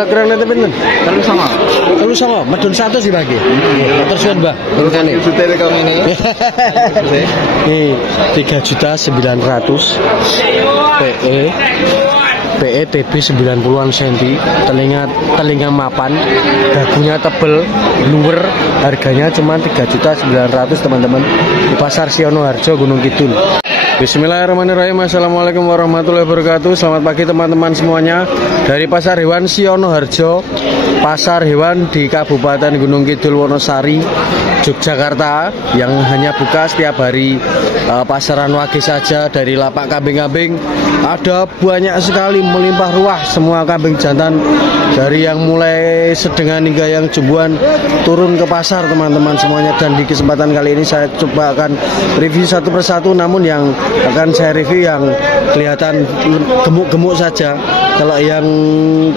Kira-kira nanti pinten? Telu sama. Medun 100 dibagi. Terus kan, Mbah. Turunane. Nih, 3.900.000 PE TB 90-an cm, telinga mapan, dagunya tebel, luwer, harganya cuma 3.900.000 teman-teman di Pasar Siono Harjo Gunung Kidul. Bismillahirrahmanirrahim. Assalamualaikum warahmatullahi wabarakatuh. Selamat pagi teman-teman semuanya. Dari Pasar Hewan Siono Harjo, pasar hewan di Kabupaten Gunung Kidul Wonosari, Yogyakarta, yang hanya buka setiap hari pasaran wage saja. Dari lapak kambing-kambing ada banyak sekali, melimpah ruah semua kambing jantan, dari yang mulai sedengan hingga yang jumbuan turun ke pasar teman-teman semuanya. Dan di kesempatan kali ini saya coba akan review satu persatu, namun yang akan saya review yang kelihatan gemuk-gemuk saja. Kalau yang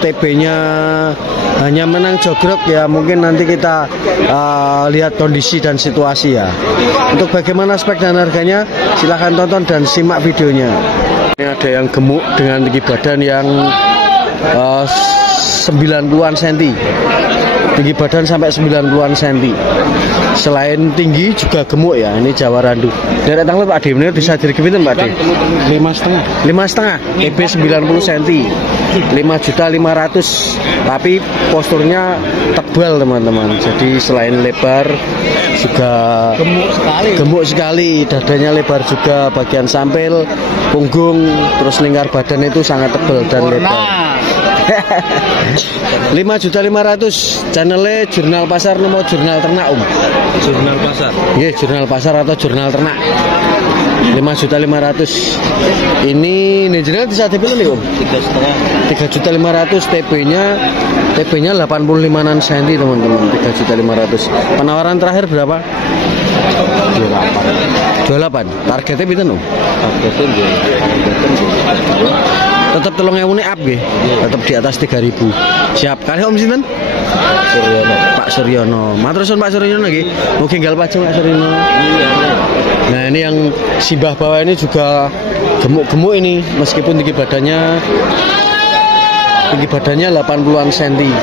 TB-nya hanya menang jogrok ya mungkin nanti kita lihat kondisi dan situasi ya. Untuk bagaimana spek dan harganya silahkan tonton dan simak videonya. Ini ada yang gemuk dengan tinggi badan yang 90-an cm, tinggi badan sampai 90-an cm. Selain tinggi juga gemuk ya. Ini Jawa Randu. Dari tanggal Pak Ade, bener bisa direview Pak Ade? 5,5 TB 90 cm, 5.500.000. Tapi posturnya tebal teman-teman. Jadi selain lebar juga gemuk sekali. Dadanya lebar juga, bagian sampil, punggung, terus lingkar badan itu sangat tebal dan lebar. 5.500.000. Channelnya Jurnal Pasar nomor Jurnal Ternak Jurnal Pasar. Iya, Jurnal Pasar atau Jurnal Ternak. 5.500.000. Ini jenengan bisa dipilih nih 3.500.000. TB-nya 85-an cm teman-teman. 3.500.000. Penawaran terakhir berapa? 28. Targetnya pinten om? Targetnya tetap 3.000 up nggih. Tetap di atas 3.000. Siap. Kali om sinten? Pak Suryono. Matur suwun Pak Suryono nggih. Mugi nggal pajeng Pak Suryono. Nah, ini yang Simbah bawah ini juga gemuk-gemuk ini, meskipun tinggi badannya 80-an cm.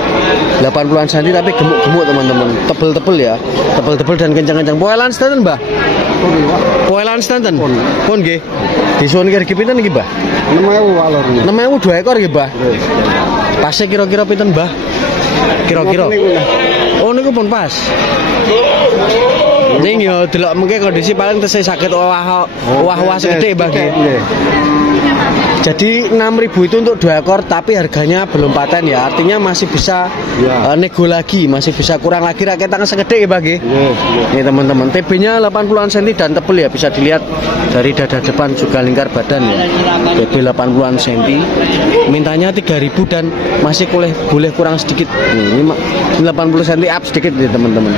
80-an cm tapi gemuk-gemuk teman-teman. Tebel-tebel ya. Tebel-tebel dan kencang-kencang. Poelan stanten, Mbah? Poelan stanten. Pun nggih. Disuwun kirgi pinten niki, Mbah? 6.000 alurnya. 6.000 2 ekor nggih, Mbah? Pasnya kira-kira pinten, Mbah? Kira-kira. Oh, niku pun pas. Ning yo delok mengke kondisi paling tesih sakit wah-wah segede Mbah nggih. Jadi 6.000 itu untuk 2 ekor, tapi harganya belum paten ya. Artinya masih bisa nego lagi, masih bisa kurang lagi rakyat tangan segede ya Mbah nggih. Nih teman-teman, TB-nya 80-an cm dan tebel ya, bisa dilihat dari dada depan juga lingkar badan ya. TB 80-an cm. Mintanya 3.000 dan masih boleh kurang sedikit. Ini 80 cm up sedikit ya teman-teman.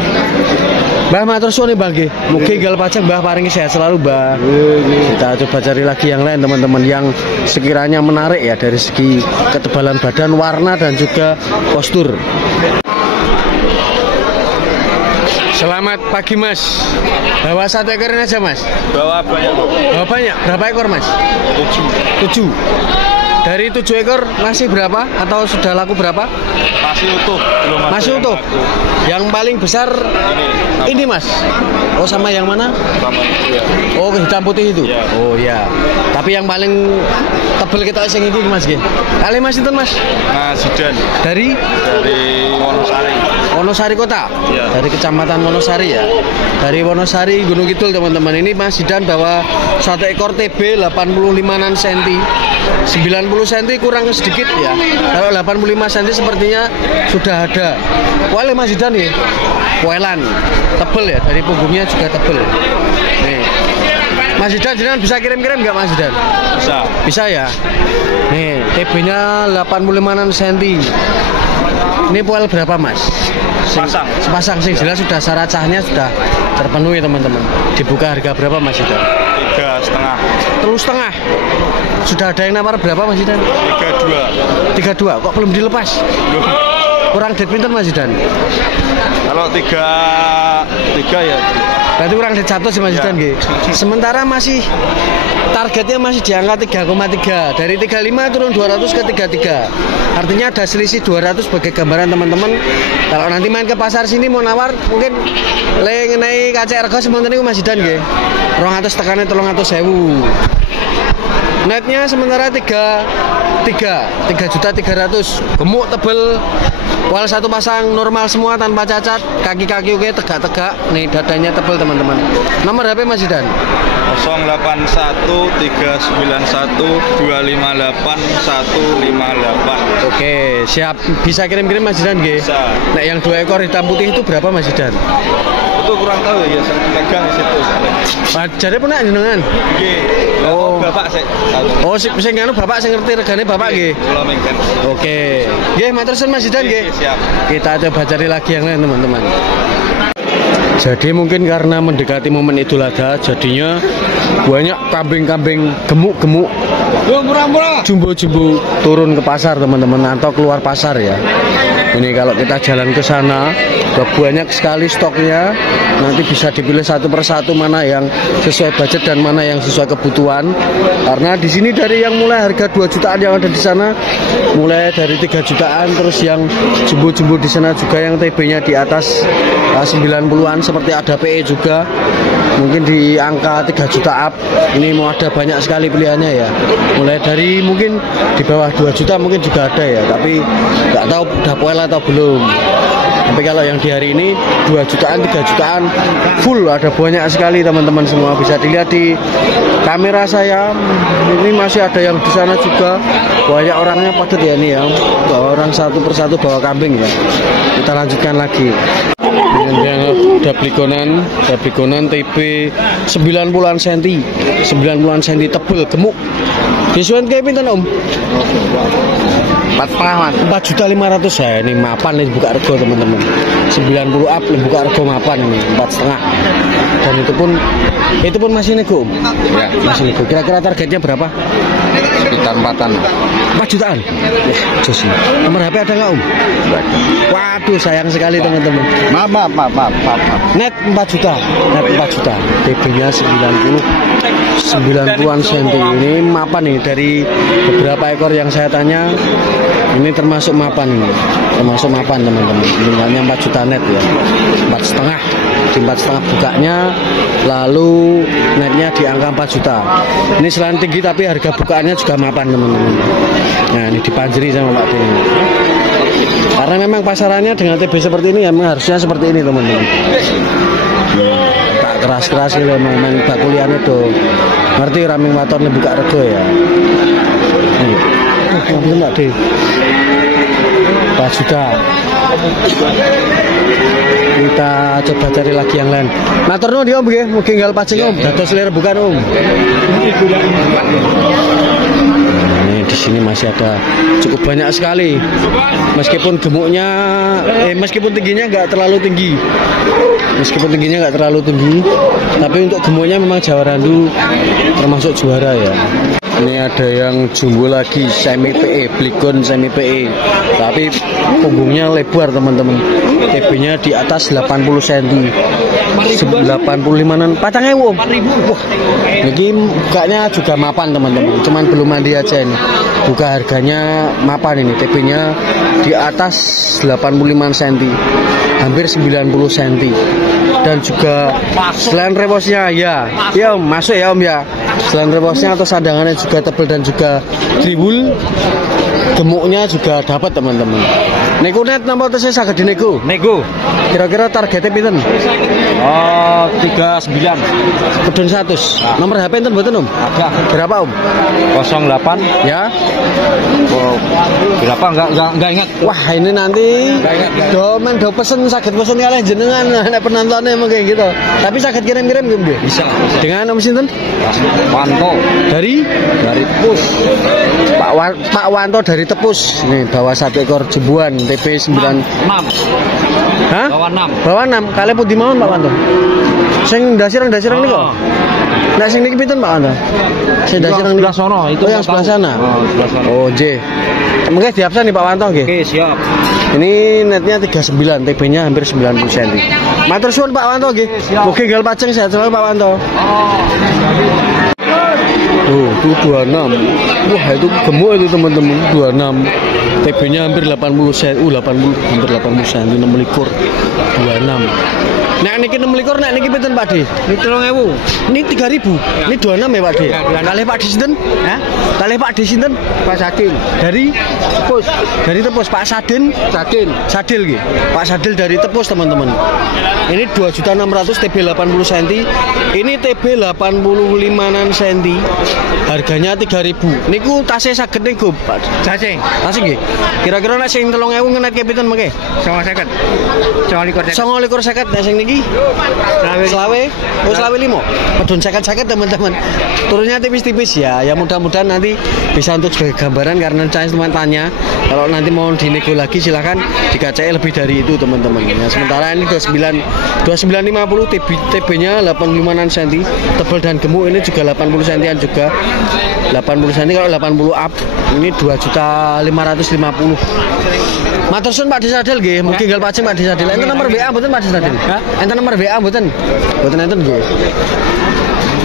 Mbah matur suwun Mbah nggih. Mugi nggal pajeng Mbah paringi sehat selalu Mbah. Kita coba cari lagi yang lain teman-teman yang sekiranya menarik ya dari segi ketebalan badan, warna dan juga postur. Selamat pagi Mas. Bawa 1 ekor aja Mas. Bawa banyak. Bawa banyak. Berapa ekor Mas? 7. Dari 7 ekor masih berapa atau sudah laku berapa? Masih utuh. Masih utuh. Yang paling besar ini Mas. Oh sama yang mana? Sama itu ya. Oh hitam putih itu. Ya. Oh ya. Tapi yang paling tebel kita sing iki Mas nggih. Kali Mas itu Mas? Nah, Zidan. Dari Wonosari. Wonosari Kota. Ya. Dari Kecamatan Wonosari ya. Dari Wonosari Gunung Kidul teman-teman. Ini Mas Zidan bawa 1 ekor TB 85-an cm. 90 cm kurang sedikit ya. Kalau 85 cm sepertinya sudah ada. Wale Mas Zidan nih. Poelan. Tebel ya, dari punggungnya juga tebel. Nih. Mas Zidan jenengan bisa kirim-kirim nggak Mas Zidan? Bisa. Bisa ya. Nih, TB-nya 85-an cm. Ini poel berapa Mas? Sepasang sih jelas sudah syarat sahnya sudah terpenuhi teman-teman. Dibuka harga berapa Mas Zidan? 3,5. 3,5. Sudah ada yang nawar berapa Mas Zidan? 32. Kok belum dilepas? Belum. Kurang dead pinter Mas Zidan? Kalau 3 ya Berarti kurang dari 100 Mas Zidan nggih. Sementara masih targetnya masih di angka 3,3. Dari 35 turun 200 ke 33. Artinya ada selisih 200 sebagai gambaran teman-teman. Kalau nanti main ke pasar sini mau nawar mungkin ngenai kaca rego sementara niku Mas Zidan nggih. 200 tekannya 300.000. Netnya sementara 3.300.000. Gemuk tebel. Wal satu pasang normal semua tanpa cacat, kaki-kaki oke tegak-tegak. Nih dadanya tebel teman-teman. Nomor HP Mas Zidan 081 391 258 158. Oke, siap. Bisa kirim-kirim Mas Zidan nggih? Bisa. Nah, yang 2 ekor hitam putih itu berapa Mas Zidan? Itu kurang tahu ya, saya pegang di situ. Jadi pun jenengan. Nggih. Oh. Bapak sih. Oh, sing nganu bapak sing ngerti regane bapak nggih. Kula mengken. Oke. Nggih, matur suwun Mas Zidan nggih. Siap. Kita coba cari lagi yang lain teman-teman. Jadi mungkin karena mendekati momen Idul Adha, jadinya banyak kambing-kambing gemuk-gemuk, jumbo-jumbo turun ke pasar teman-teman, atau keluar pasar ya. Ini kalau kita jalan ke sana, banyak sekali stoknya. Nanti bisa dipilih satu persatu mana yang sesuai budget dan mana yang sesuai kebutuhan. Karena di sini dari yang mulai harga 2 jutaan yang ada di sana, mulai dari 3 jutaan, terus yang jumbo-jumbo di sana juga yang TB-nya di atas 90-an, seperti ada PE juga, mungkin di angka 3 juta up. Ini mau ada banyak sekali pilihannya ya. Mulai dari mungkin di bawah 2 juta mungkin juga ada ya, tapi nggak tahu udah poel atau belum. Tapi kalau yang di hari ini 2 jutaan, 3 jutaan full, ada banyak sekali teman-teman semua. Bisa dilihat di kamera saya. Ini masih ada yang di sana juga. Banyak orangnya padat ya ini ya. Bawa orang satu persatu bawa kambing ya. Kita lanjutkan lagi. Yang daplikonan TB 90-an cm, 90-an cm tebel gemuk. Disuan kayak pinten Om? 4,5 ya. Ini mapan nih buka rego teman-teman. 90 up buka rego mapan ini 4,5. Dan itu pun masih nego Om? Ya, masih nego. Kira-kira targetnya berapa? sekitar 4 jutaan. Jos. Nomor HP ada nggak Om? Waduh sayang sekali teman-teman. Maaf. Net 4 juta. Net 4 juta. TB-nya 90-an cm. Ini mapan nih dari beberapa ekor yang saya tanya. Ini termasuk mapan ini. Termasuk mapan teman-teman. Tinggalnya 4 juta net ya. 4,5. Di 4,5 bukanya, lalu netnya di angka 4 juta. Ini selain tinggi tapi harga bukaannya juga mapan teman-teman. Nah ini dipanjeri sama Pak Deni. Karena memang pasarannya dengan TB seperti ini ya, memang harusnya seperti ini teman-teman. Tak keras-keras gitu memang bakuliannya tuh. Ngerti raming motor buka rego ya. Nih. Mbak D 4 juta. Kita coba cari lagi yang lain. Matur nuwun ya Om nggih, mugi nggal pajeng Om. Dados lir bukan Om. Ini di sini masih ada cukup banyak sekali. Meskipun gemuknya meskipun tingginya nggak terlalu tinggi. Tapi untuk gemuknya memang Jawa Randu termasuk juara ya. Ini ada yang jumbo lagi semi PE, Bligon semi PE. Tapi punggungnya lebar teman-teman. TB-nya di atas 80 cm. 85-an. Patangnya Om. Wah. Ini bukanya juga mapan teman-teman. Cuman belum mandi aja ini. Buka harganya mapan ini. TB-nya di atas 85 cm. Hampir 90 cm. Dan juga selain rebosnya ya Om, masuk ya Om ya. Selain rebosnya atau sandangannya juga tebal dan juga tribul, gemuknya juga dapat teman-teman. Nego net nomor tesnya saged dinego. Nego. Kira-kira targetnya pinten? 39. Kedun 100. Nomor HP enten mboten Om? Ada. Berapa Om? 08 Ya. Oh, berapa enggak ingat. Wah, ini nanti do pesen saged pesen kalian jenengan nek penontonnya emang kayak gitu. Tapi saged kirim-kirim nggih? Bisa. Dengan Om sinten? Wanto Dari Tepus. Pak Wanto dari Tepus. Nih bawa 1 ekor jembuan TB 9. Hah? Bawah 6. Bawah 6. Kali putih mawon Pak Wanto. Sing dasirang niku. Nek sing niki pinten Pak Wanto? Sing dasirang niku. Sebelah sono itu. Oh, yang sebelah sana. Sebelah sana. Oh, J. Mungkin diabsen nih Pak Wanto nggih. Oke, siap. Ini netnya 39, TB-nya hampir 90 cm. Matur suwun Pak Wanto nggih. Mugi gal paceng sehat selalu Pak Wanto. Tuh, itu 26. Wah, itu gemuk itu teman-teman, 26. TB-nya hampir 80 cm. 80, hampir 80 cm, 26. 26. Nek niki 26, nek niki pinten Pak De? Ini 3.000. Ini 3.000. Ini 26 ya Pak De? Kalih Pak De sinten? Hah? Kalih Pak De sinten? Pak Sadil. Dari Tepus. Dari Tepus, Pak Sadin. Sadil nggih. Pak Sadil dari Tepus teman-teman. Ini 2.600.000 TB 80 cm. Ini TB 85 cm. Harganya 3.000. Niku tasnya saged nego, Pak. Cacing. Tas nggih. Kira-kira nek sing 3.000 ngenetke pinten mengke? 50. 50. 50 nek sing niki. Selawe. Oh, selawe 5. Medun 50 teman-teman. Turunnya tipis-tipis ya. Ya mudah-mudahan nanti bisa untuk sebagai gambaran karena saya cuma tanya. Kalau nanti mau dinego lagi silahkan dikacai lebih dari itu teman-teman. Ya, sementara ini 2950 TB-nya 85 cm, tebal dan gemuk. Ini juga 80 cm juga. 80 cm kalau 80 up ini 2.550.000. Matur suwun Pak Disadil nggih, mugi gal pacing Pak Disadil. Enten nomor WA mboten Pak Disadil? Enten nomor WA mboten? Mboten enten nggih.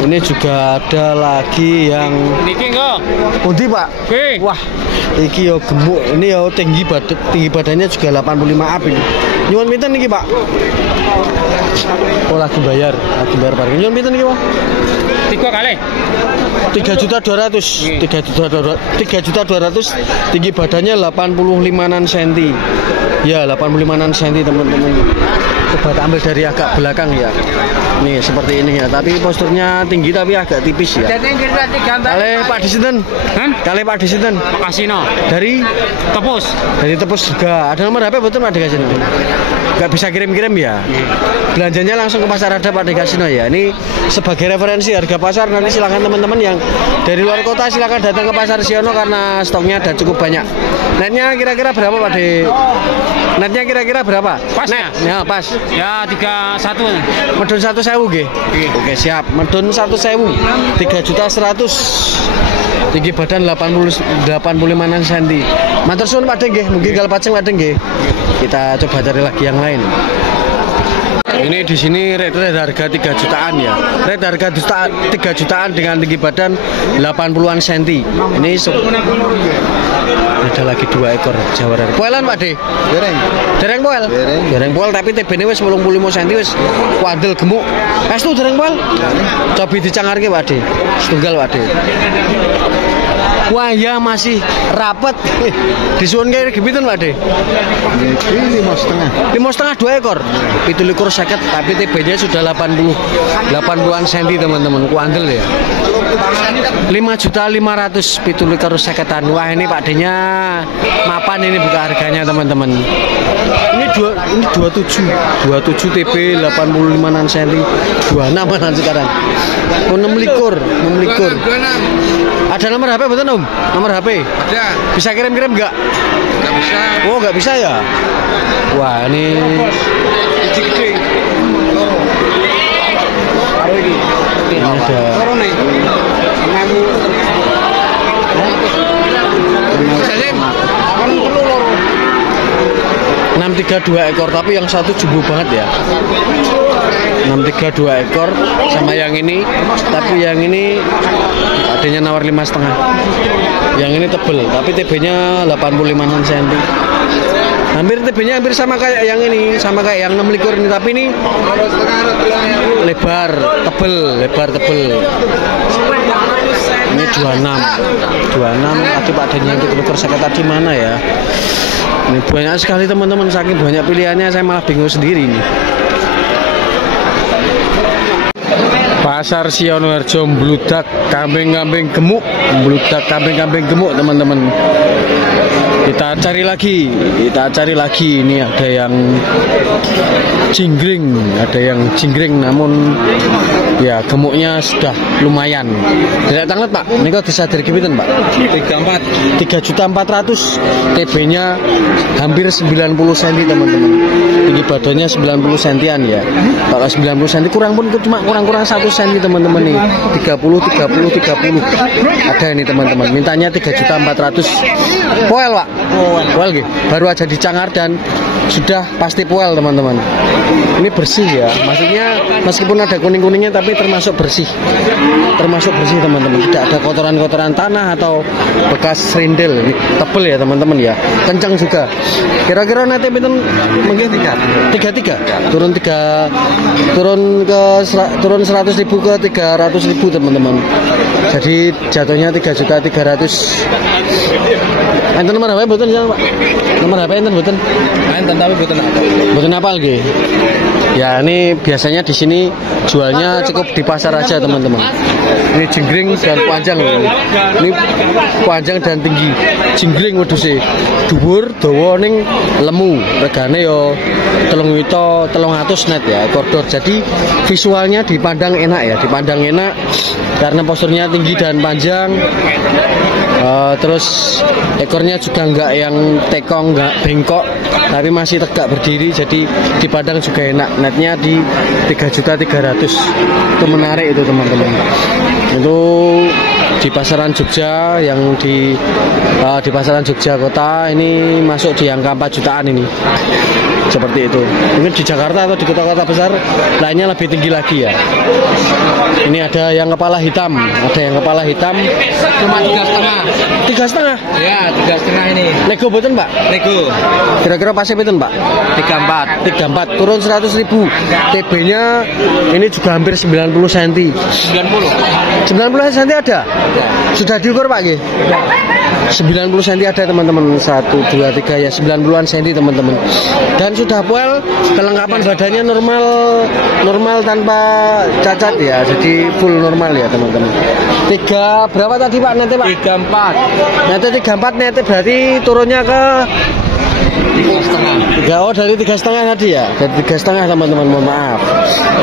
Ini juga ada lagi yang Niki enggak? pundi Pak? Oke. Wah, iki yo gemuk. Ini yo tinggi badannya juga 85 up ini. Nyuwun pinten niki Pak? Oh, lagi bayar parkir. Nyuwun pinten niki Pak? 3 kali. 3.200.000. 3.200.000. Tinggi badannya 85 cm. Ya, 85 cm teman-teman. Coba ambil dari agak belakang ya. Nih seperti ini ya, tapi posturnya tinggi tapi agak tipis ya. Kali Pak Disinten? Kali Pak Disinten? Kasino. Dari Tepus. Dari Tepus juga. Ada nomor HP betul Pak di Kasino? Gak bisa kirim-kirim ya? Belanjanya langsung ke pasar ada Pak di Kasino ya. Ini sebagai referensi harga pasar, nanti silakan teman-teman yang dari luar kota silakan datang ke pasar Siono karena stoknya ada cukup banyak. Netnya kira-kira berapa Pak De? Netnya kira-kira berapa? Pas Net, ya pas. Ya 31. Medun 1.000 nggih. Oke, siap. Medun 1.000. 3.100.000. Tinggi badan 85 cm. Matur suwun Pak De nggih, mugi gal paceng Pak De nggih. Kita coba cari lagi yang lain. Ini di sini rate harga 3 jutaan ya. Rate harga 3 jutaan dengan tinggi badan 80-an cm. Ini ada lagi 2 ekor jawaran. Poelan Pak De? Dereng poel. Dereng poel tapi TB-ne wis 85 cm wis kuandel gemuk. Estu dereng poel? Cobi dicangarke Pak De. Setunggal Pak De. Wah ya masih rapet. Disuwun kaya pinten Pak De? 5,5. 5,5 2 ekor. 17,50 tapi TB-nya sudah 80-an cm teman-teman. Kuandel ya. 5.500.000 17,50-an. Wah ini Pak De-nya mapan, ini buka harganya teman-teman. Ini 27 TB 85-an cm. 26-an sekarang. Oh 26. Ada nomor HP betul Om? Nomor HP? Ada. Bisa kirim-kirim enggak? Enggak bisa. Oh enggak bisa ya? Wah ini Gede. ini ada 632 ekor tapi yang satu jumbo banget ya. 632 ekor sama yang ini, tapi yang ini adanya nawar 5,5. Yang ini tebel tapi TB-nya 85 cm. Hampir TB-nya hampir sama kayak yang ini, sama kayak yang 6 likur ini, tapi ini lebar tebel. Ini 26 tadi Pak Den yang kita sakit tadi mana ya. Ini banyak sekali teman-teman, saking banyak pilihannya saya malah bingung sendiri ini. Pasar Sionoharjo mbludak kambing-kambing gemuk, teman-teman. Kita cari lagi. Ini ada yang jingkring, namun ya gemuknya sudah lumayan. Tidak tanglet Pak, ini kok disadari pinten Pak? 3.400.000, TB-nya hampir 90 cm teman-teman. Tinggi badannya 90 cm ya. Kalau 90 cm kurang pun cuma kurang 1 cm teman-teman nih. 30. Ada ini teman-teman. Mintanya 3.400.000. Poel Pak. Poel gitu. Baru aja dicangar dan sudah pasti poel teman-teman. Ini bersih ya. Maksudnya meskipun ada kuning-kuningnya tapi termasuk bersih teman-teman. Tidak ada kotoran-kotoran tanah atau bekas serindel. Ini tebel ya teman-teman ya. Kencang juga. Kira-kira nanti pinten mungkin 33. Turun 100.000 ke 300.000 teman-teman. Jadi jatuhnya 3.300.000. Enten nomor HP mboten ya, Pak? Nomor HP enten mboten? Enten tapi mboten apa lagi? Ya ini biasanya di sini jualnya cukup di pasar aja teman-teman. Ini jingkring dan panjang loh. Ini panjang dan tinggi. Jingkring wedhuse dhuwur dawa ning lemu. Regane yo 3.300 net ya koridor. Jadi visualnya dipandang enak karena posturnya tinggi dan panjang. Terus ekornya juga enggak yang tekong, enggak bengkok, tapi masih tegak berdiri, jadi dipandang juga enak. Netnya di 3.300.000. Itu menarik itu teman-teman. Itu di pasaran Jogja, yang di pasaran Jogja kota ini masuk di angka 4 jutaan ini. Seperti itu. Mungkin di Jakarta atau di kota-kota besar lainnya lebih tinggi lagi ya. Ini ada yang kepala hitam, cuma 3,5. Ya, 3,5 ini. Nego boten Pak? Nego. Kira-kira pasnya pinten Pak? 34. Turun 100.000. TB-nya ini juga hampir 90 cm. 90 cm ada? Sudah diukur Pak nggih? 90 cm ada teman-teman. 1, 2, 3 ya 90-an cm teman-teman. Dan sudah poel, kelengkapan badannya normal tanpa cacat ya. Jadi full normal ya teman-teman. 3 berapa tadi Pak nete Pak? 34. Nete 34, nete berarti turunnya ke 3,5. Oh dari 3,5 tadi ya. Dari 3,5 teman-teman, mohon maaf.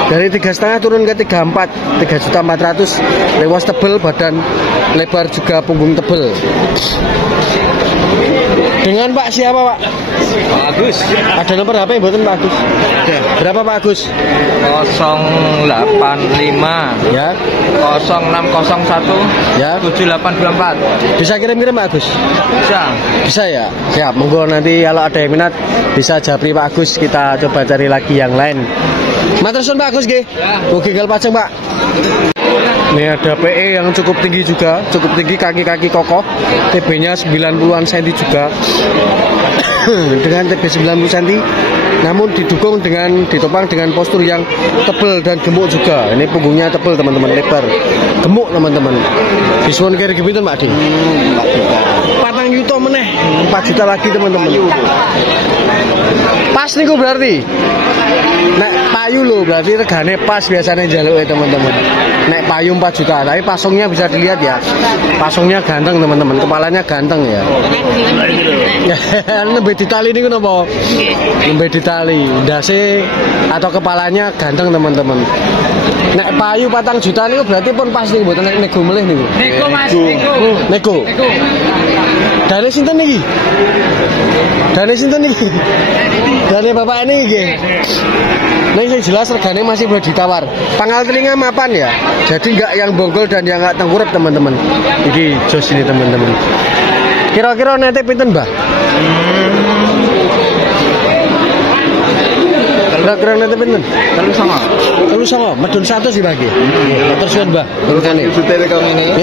Dari 3,5 turun ke 34, 3.400.000. Lewas tebel, badan lebar juga, punggung tebel. Dengan Pak siapa Pak? Pak Agus. Ada nomor HP mboten Pak Agus? Ada. Berapa Pak Agus? 085 ya 0601 ya 7824. Bisa kirim-kirim Pak Agus? Bisa ya. Siap. Monggo nanti kalau ada yang minat bisa japri Pak Agus, kita coba cari lagi yang lain. Matur suwun Pak Agus nggih. Ugi gal pajeng Pak. Ini ada PE yang cukup tinggi juga, kaki-kaki kokoh, TB-nya 90-an cm juga. Dengan TB 90 cm, namun ditopang dengan postur yang tebal dan gemuk juga. Ini punggungnya tebal teman-teman, lebar, gemuk teman-teman. Disuwun kira pinten Pak Di? 4 juta meneh, 4 juta lagi teman-teman. Pas niku berarti. Nek payu lho berarti regane pas biasanya jaluke teman-teman. Nek payu 4 juta, tapi pasungnya bisa dilihat ya. Pasungnya ganteng teman-teman, kepalanya ganteng ya. Nembe ditali niku napa? Nembe ditali. Ndase atau kepalanya ganteng teman-teman. Nek payu 4 juta niku berarti pun pas niku mboten nego melih niku. Nego Mas, nego. Dane sinten niki? Dane bapak ini nggih. Nek sing jelas regane masih boleh ditawar. Pangkal telinga mapan ya. Jadi enggak yang bonggol dan yang enggak tengkurep teman-teman. Iki jos ini teman-teman. Kira-kira nete pinten, Mbah? Kira-kira nete pinten? 39. Medun 1 sih bagi. Matur suwun, Mbah. Teruskane. Sutere kang ini.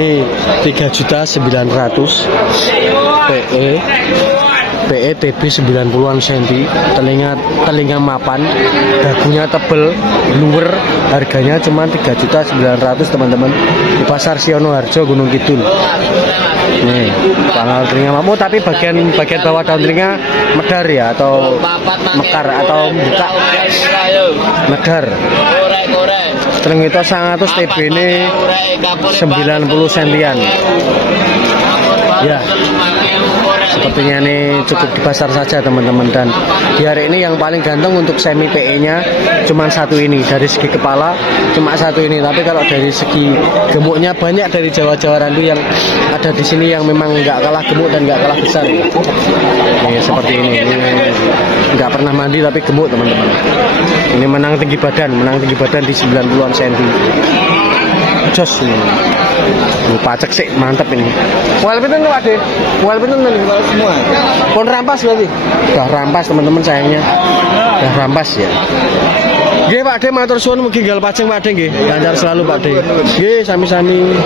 Nih 3.900.000 PE TB 90-an cm, telinga mapan, dagunya tebel, luwer, harganya cuma 3.900.000 teman-teman, di pasar Sionoharjo Gunung Kidul. Nih, pangkal telinga mapan, tapi bagian bawah daun telinga medar ya, atau mekar atau buka medar. Telinga itu 100 TB ini 90 cm-an. Ya. Sepertinya ini cukup di pasar saja teman-teman. Dan di hari ini yang paling ganteng untuk semi PE nya cuma satu ini. Dari segi kepala cuma satu ini. Tapi kalau dari segi gemuknya banyak dari Jawa-Jawa Randu yang ada di sini yang memang nggak kalah gemuk dan nggak kalah besar. Ini seperti ini nggak pernah mandi tapi gemuk teman-teman. Ini menang tinggi badan di 90-an cm. Jos ini. Pacek sih, mantap ini. Wal pinten Pak De? Wal pinten semua. Pon rampas berarti. Udah rampas teman-teman sayangnya. Udah rampas ya. Nggih Pak De matur suwun mugi nggal pajeng Pak De nggih. Lancar selalu Pak De. Nggih sami-sami.